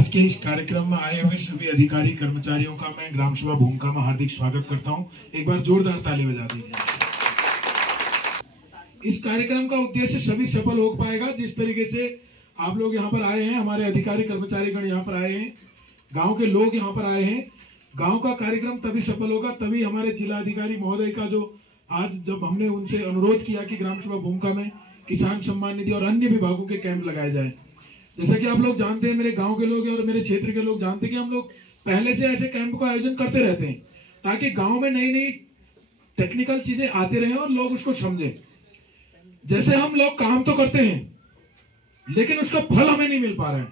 आज के इस कार्यक्रम में आए हुए सभी अधिकारी कर्मचारियों का मैं ग्राम सभा भूमिका में हार्दिक स्वागत करता हूं। एक बार जोरदार ताली बजा दीजिए। इस कार्यक्रम का उद्देश्य सभी सफल हो पाएगा जिस तरीके से आप लोग यहाँ पर आए हैं, हमारे अधिकारी कर्मचारीगण यहाँ पर आए हैं, गांव के लोग यहाँ पर आए हैं। गांव का कार्यक्रम तभी सफल होगा, तभी हमारे जिला अधिकारी महोदय का जो आज जब हमने उनसे अनुरोध किया कि ग्राम सभा भूमिका में किसान सम्मान निधि और अन्य विभागों के कैंप लगाए जाए। जैसा कि आप लोग जानते हैं, मेरे गांव के लोग और मेरे क्षेत्र के लोग जानते हैं कि हम लोग पहले से ऐसे कैंप का आयोजन करते रहते हैं ताकि गांव में नई नई टेक्निकल चीजें आते रहें और लोग उसको समझें। जैसे हम लोग काम तो करते हैं लेकिन उसका फल हमें नहीं मिल पा रहा है।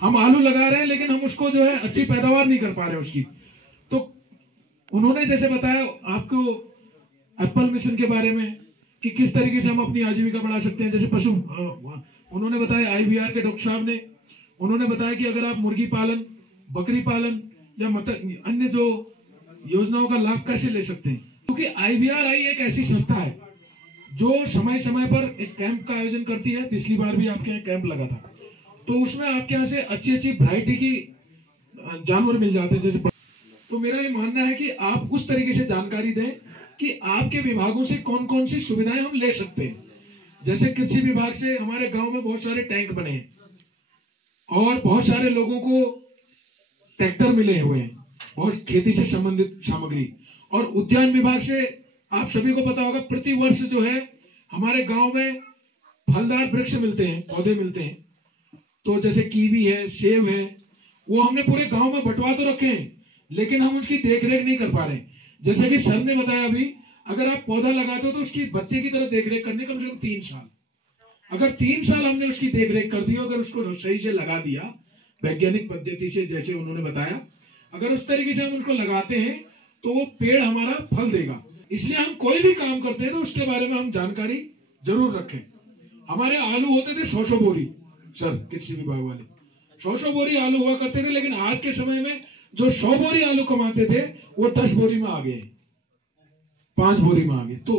हम आलू लगा रहे हैं लेकिन हम उसको जो है अच्छी पैदावार नहीं कर पा रहे उसकी। तो उन्होंने जैसे बताया आपको एप्पल मिशन के बारे में कि किस तरीके से हम अपनी आजीविका बढ़ा सकते हैं। जैसे पशु उन्होंने बताया, IBR के डॉक्टर साहब ने उन्होंने बताया कि अगर आप मुर्गी पालन, बकरी पालन या अन्य जो योजनाओं का लाभ कैसे ले सकते हैं, क्योंकि IBRI एक ऐसी संस्था है जो समय समय पर एक कैंप का आयोजन करती है। पिछली बार भी आपके यहाँ कैंप लगा था, तो उसमें आपके यहाँ से अच्छी अच्छी वैरायटी की जानवर मिल जाते हैं। जैसे तो मेरा ये मानना है कि आप उस तरीके से जानकारी दें कि आपके विभागों से कौन कौन सी सुविधाएं हम ले सकते हैं। जैसे कृषि विभाग से हमारे गांव में बहुत सारे टैंक बने हैं और बहुत सारे लोगों को ट्रैक्टर मिले हुए हैं, बहुत खेती से संबंधित सामग्री। और उद्यान विभाग से आप सभी को पता होगा, प्रति वर्ष जो है हमारे गांव में फलदार वृक्ष मिलते हैं, पौधे मिलते हैं। तो जैसे कीवी है, सेब है, वो हमने पूरे गांव में बंटवा तो रखे हैं लेकिन हम उसकी देखरेख नहीं कर पा रहे हैं। जैसे कि सर ने बताया अभी, अगर आप पौधा लगाते हो तो उसकी बच्चे की तरह देखरेख करनी कम से कम 3 साल। अगर 3 साल हमने उसकी देखरेख कर दी, अगर उसको सही से लगा दिया वैज्ञानिक पद्धति से, जैसे उन्होंने बताया, अगर उस तरीके से हम उसको लगाते हैं तो वो पेड़ हमारा फल देगा। इसलिए हम कोई भी काम करते हैं तो उसके बारे में हम जानकारी जरूर रखें। हमारे आलू होते थे 100 बोरी, सर कृषि विभाग वाले 100 बोरी आलू हुआ करते थे, लेकिन आज के समय में जो 100 बोरी आलू कमाते थे वो 10 बोरी में आ गए, 5 बोरी में आ गए, तो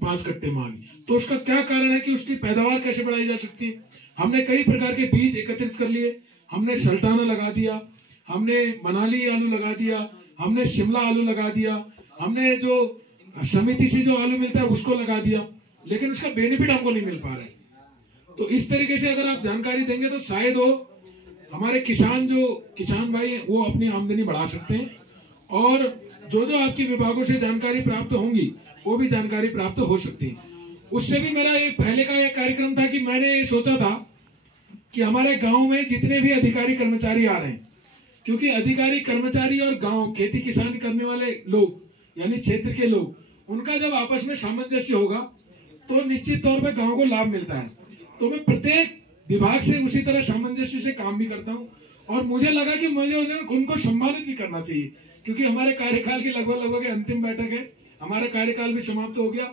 5 कट्टे में आ गए। तो उसका क्या कारण है कि उसकी पैदावार कैसे बढ़ाई जा सकती है। हमने कई प्रकार के बीज एकत्रित कर लिए, हमने सल्टाना लगा दिया, हमने मनाली आलू लगा दिया, हमने शिमला आलू लगा दिया, हमने जो समिति से जो आलू मिलता है उसको लगा दिया, लेकिन उसका बेनिफिट हमको नहीं मिल पा रहा है। तो इस तरीके से अगर आप जानकारी देंगे तो शायद वो हमारे किसान भाई हैं वो अपनी आमदनी बढ़ा सकते हैं, और जो आपके विभागों से जानकारी प्राप्त होंगी वो भी जानकारी प्राप्त हो सकती है। उससे भी मेरा ये पहले का एक कार्यक्रम था कि मैंने ये सोचा था कि हमारे गांव में जितने भी अधिकारी कर्मचारी आ रहे हैं, क्योंकि अधिकारी कर्मचारी और गांव खेती किसान करने वाले लोग यानी क्षेत्र के लोग, उनका जब आपस में सामंजस्य होगा तो निश्चित तौर पर गांव को लाभ मिलता है। तो मैं प्रत्येक विभाग से उसी तरह सामंजस्य से काम भी करता हूं, और मुझे लगा कि मुझे उनको सम्मानित भी करना चाहिए, क्योंकि हमारे कार्यकाल की लगभग अंतिम बैठक है, हमारा कार्यकाल भी समाप्त हो गया।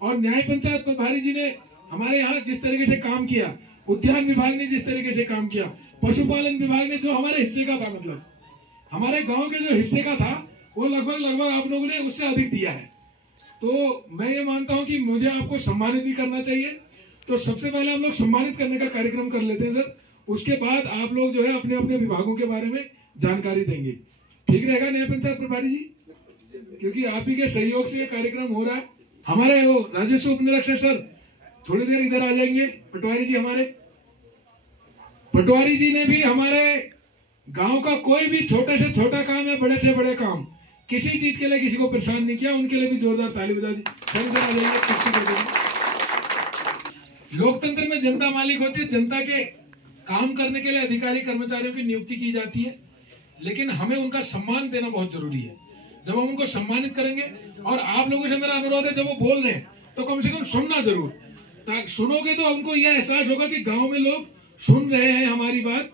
और न्याय पंचायत प्रभारी जी ने हमारे यहाँ जिस तरीके से काम किया, उद्यान विभाग ने जिस तरीके से काम किया, पशुपालन विभाग ने जो हमारे हिस्से का था, मतलब हमारे गाँव के जो हिस्से का था वो लगभग आप लोगों ने उससे अधिक दिया है। तो मैं ये मानता हूं कि मुझे आपको सम्मानित भी करना चाहिए। तो सबसे पहले हम लोग सम्मानित करने का कार्यक्रम कर लेते हैं सर, उसके बाद आप लोग जो है अपने अपने विभागों के बारे में जानकारी देंगे। ठीक रहेगा न्याय पंचायत प्रभारी जी, क्योंकि आप ही के सहयोग से ये कार्यक्रम हो रहा है। हमारे वो राजस्व उप निरीक्षक सर थोड़ी देर इधर आ जाएंगे। पटवारी जी, हमारे पटवारी जी ने भी हमारे गांव का कोई भी छोटे से छोटा काम या बड़े से बड़े काम, किसी चीज के लिए किसी को परेशान नहीं किया, उनके लिए भी जोरदार ताली बजा दी। लोकतंत्र में जनता मालिक होती है, जनता के काम करने के लिए अधिकारी कर्मचारियों की नियुक्ति की जाती है, लेकिन हमें उनका सम्मान देना बहुत जरूरी है। जब हम उनको सम्मानित करेंगे, और आप लोगों से मेरा अनुरोध है, जब वो बोल रहे हैं तो कम से कम सुनना जरूर, ताकि सुनोगे तो उनको यह एहसास होगा कि गांव में लोग सुन रहे हैं हमारी बात,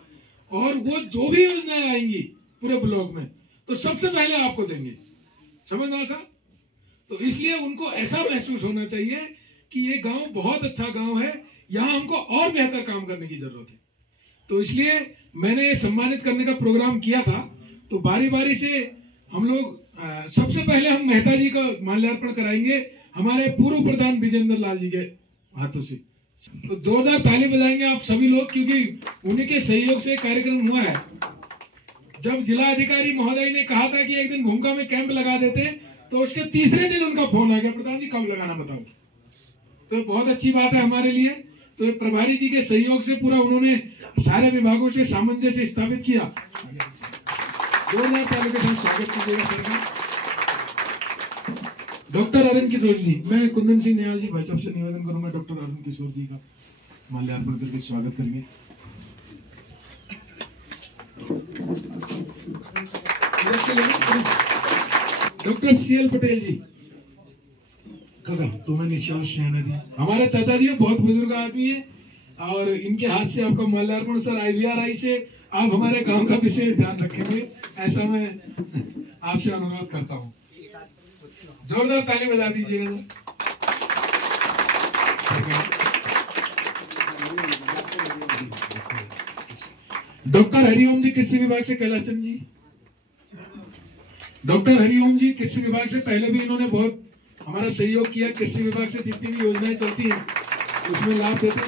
और वो जो भी योजनाएं आएंगी पूरे ब्लॉक में तो सबसे पहले आपको देंगे। समझ में साहब? तो इसलिए उनको ऐसा महसूस होना चाहिए कि ये गांव बहुत अच्छा गांव है, यहाँ हमको और बेहतर काम करने की जरूरत है। तो इसलिए मैंने सम्मानित करने का प्रोग्राम किया था। तो बारी बारी से हम लोग सबसे पहले हम मेहता जी का माल्यार्पण कराएंगे हमारे पूर्व प्रधान विजेंद्र लाल जी के हाथों से। तो जोरदार ताली बजाएंगे आप सभी लोग, क्योंकि उन्हीं के सहयोग से कार्यक्रम हुआ है। जब जिला अधिकारी महोदय ने कहा था कि एक दिन भूमिका में कैंप लगा देते, तो उसके तीसरे दिन उनका फोन आ गया, प्रधान जी कब लगाना बताओ। तो बहुत अच्छी बात है हमारे लिए। तो प्रभारी जी के सहयोग से पूरा उन्होंने सारे विभागों से सामंजस्य स्थापित किया। जोरदार ताली के साथ स्वागत कीजिएगा सर का। डॉक्टर अरुण किशोर जी, मैं कुंदन सिंह न्याल जी भाई साहब से निवेदन करूंगा डॉक्टर अरुण किशोर जी का माल्यार्पण करके स्वागत करेंगे। डॉक्टर सीएल पटेल जी, कदा तुम्हें निशान दी। हमारे चाचा जी बहुत बुजुर्ग आदमी है और इनके हाथ से आपका माल्यार्पण सर IVRI से आप हमारे गांव का विशेष ध्यान रखेंगे, ऐसा मैं आपसे अनुरोध करता हूँ। जोरदार ताली बजा दीजिएगा। डॉक्टर हरिओम जी कृषि विभाग से कैलाश चंद जी। डॉक्टर हरिओम जी कृषि विभाग से पहले भी इन्होंने बहुत हमारा सहयोग किया। कृषि विभाग से जितनी भी योजनाएं चलती हैं उसमें लाभ देते हैं।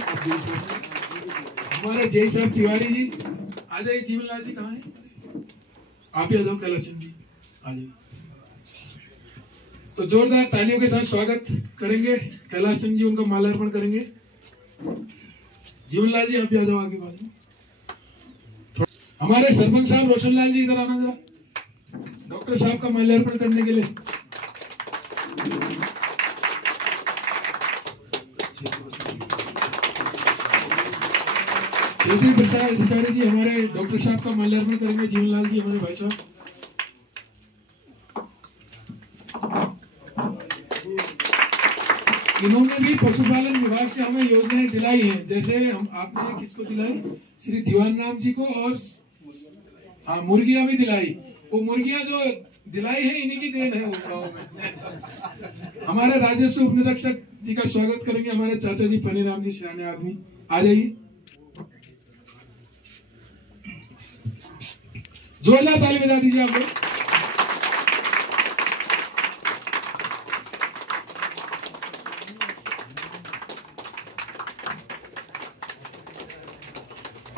हमारे जय साहब तिवारी जी आ जाइए। जीवन लाल जी कहाँ हैं? आप ही आ जाओ। कैलाश चंद जी आ जाइए। तो जोरदार तालियों के साथ स्वागत करेंगे कैलाश चंद जी, उनका माल्यार्पण करेंगे। जीवन लाल जी आप भी आ जाओ आगे बाजू। हमारे सरपंच साहब रोशन लाल जी इधर आना जरा, डॉक्टर साहब का माल्यार्पण करने के लिए। क्षेत्रीय प्रसार अधिकारी जी हमारे डॉक्टर साहब का माल्यार्पण करेंगे। जीवन लाल जी हमारे भाई साहब। इन्होंने भी पशुपालन विभाग से हमें योजनाएं दिलाई हैं, जैसे हम आपने किसको दिलाई? श्री दीवान राम जी को, और हाँ मुर्गियां भी दिलाई। वो मुर्गियां जो दिलाई है इन्हीं की देन है उस गाँव में। हमारे राजस्व उप निरीक्षक जी का स्वागत करेंगे हमारे चाचा जी पनीराम जी, सियाने आदमी, आ जाइए। जोरदार ताली बजा दीजिए आप लोग।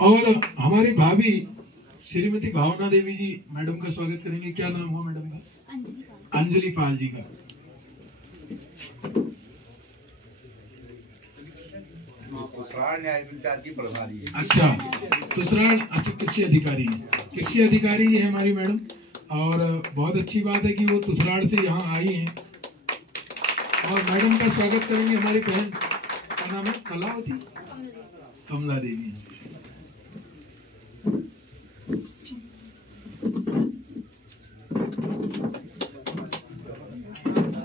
और हमारी भाभी श्रीमती भावना देवी जी मैडम का स्वागत करेंगे। क्या नाम हुआ मैडम का? अंजलि पाल जी का। अच्छा तुसराण, अच्छा कृषि अधिकारी है। कृषि अधिकारी है हमारी मैडम, और बहुत अच्छी बात है कि वो तुसराण से यहाँ आई हैं। और मैडम का स्वागत करेंगे हमारी बहन का नाम है कलावती, कमला देवी।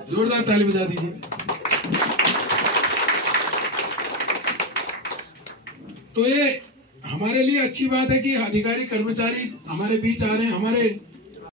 जोरदार ताली बजा दीजिए। तो ये हमारे लिए अच्छी बात है कि अधिकारी कर्मचारी हमारे बीच आ रहे हैं। हमारे